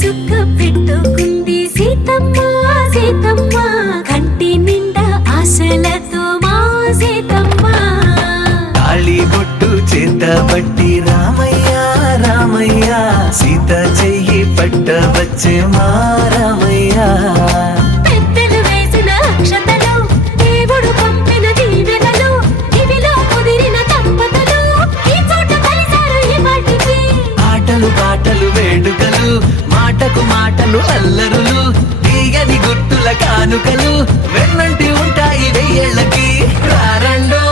చుక్క పెట్టుకుంది సీతమ్మ సీతమ్మ కంటి నిండా ఆశలతో మా సీతమ్మ తాళి బొట్టు చేతబట్టి రామయ్య రామయ్య సీత చెయ్యి పట్టవచ్చే మా రామయ్య పెద్దలు వేసిన అక్షతలు దేవుడు పంపిన దీవెనలు ఇవిలో కుదిరిన దంపతులు ఈ చోట కలిసారు ఈ వాటికి ఆటలు పాటలు వేడుకలు మాటకు మాటలు అల్లరులు తీయని గుర్తుల కానుకలు వెన్నంటి ఉంటాయి వెయ్యేళ్ళకి రారండో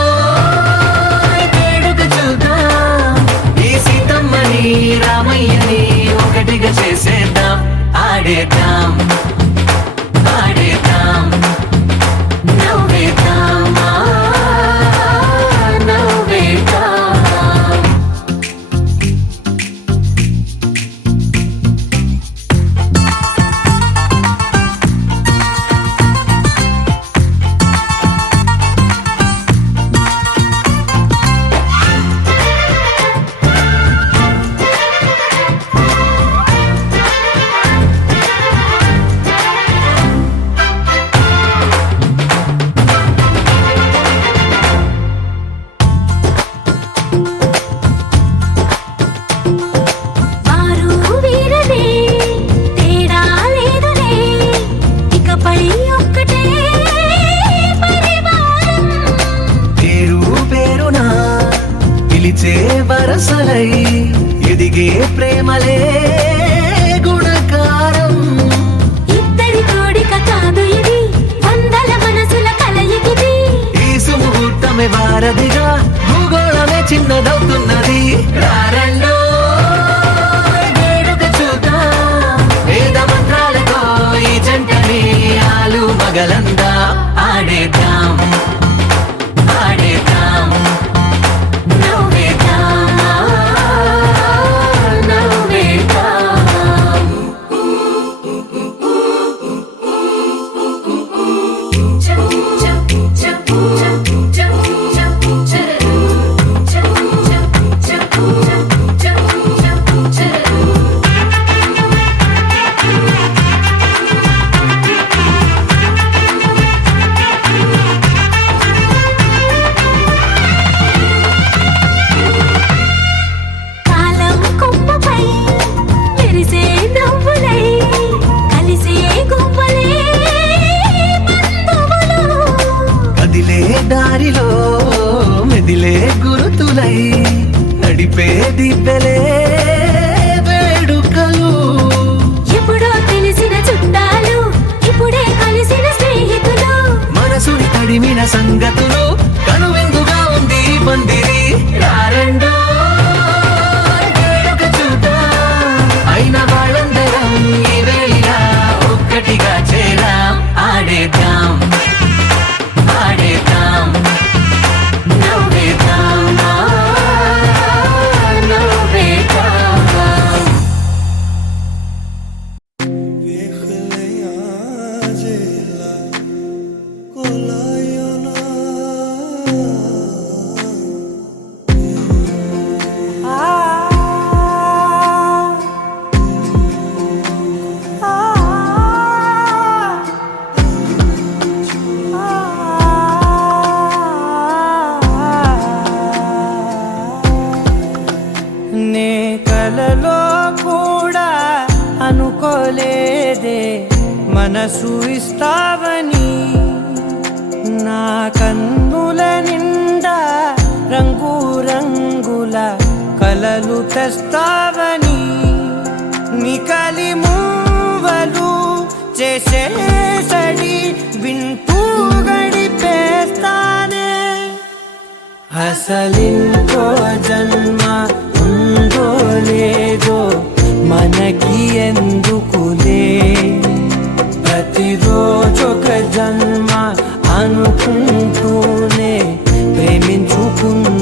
వేడుక చూద్దాం ఈ సీతమ్మని రామయ్యని ఒకటిగా చేసేద్దాం ఆడేద్దాం ఆడేద్దాం నవ్వేద్దాం నవ్వేద్దాం వారు వీరనే తేడా లేదులే ఇకపై ఒక్కటే పరివారం పేరు పేరునా పిలిచే వరసలై ఎదిగే ప్రేమలే గుణకారం ఇద్దరి కోడిక కాదు ఇది వందల మనసుల కలయికిది ఈ సుముహూర్తమే వారధిగా భూగోళమే చిన్నదవుతున్నది రారండో వేడుక చూద్దాం వేద మంత్రాలతో ఈ జంటని ఆలు మగలందా ఆడేద్దాం ఆడేద్దాం నవ్వేద్దాం నవ్వేద్దాం కాలం కొమ్మపై మెరిసే నవ్వులై కలిసే గువ్వలే బంధువులు కదిలే దారిలో మెదిలే గురుతులై నడిపే దిబ్బెలే వేడుకలు ఎప్పుడో తెలిసిన చుట్టాలు ఇప్పుడే కలిసిన స్నేహితులు మనసుని తడిమిన సంగతులు కనువిందుగా ఉంది ఈ పందిరి రారండో వేడుక చూద్దాం అయిన వాళ్ళందరం ఈ వేళ ఒక్కటిగా చేరాం ఆడేద్దాం ఆడేద్దాం నవ్వేద్దాం నవ్వేద్దాం నే కలలో కూడా అనుకోలేదే మనసు ఇస్తావని నా కన్నుల నిండా రంగు రంగుల కలలు తెస్తావని నికలి మూవలు చేసే సడి వింటూ గడిపేస్తానే అసలింకో జన్మ ఉందో లేదో మనకి ఎందుకులే ప్రతిరోజొక జన్మ అనుకుంటూనే ప్రేమించుకుందామే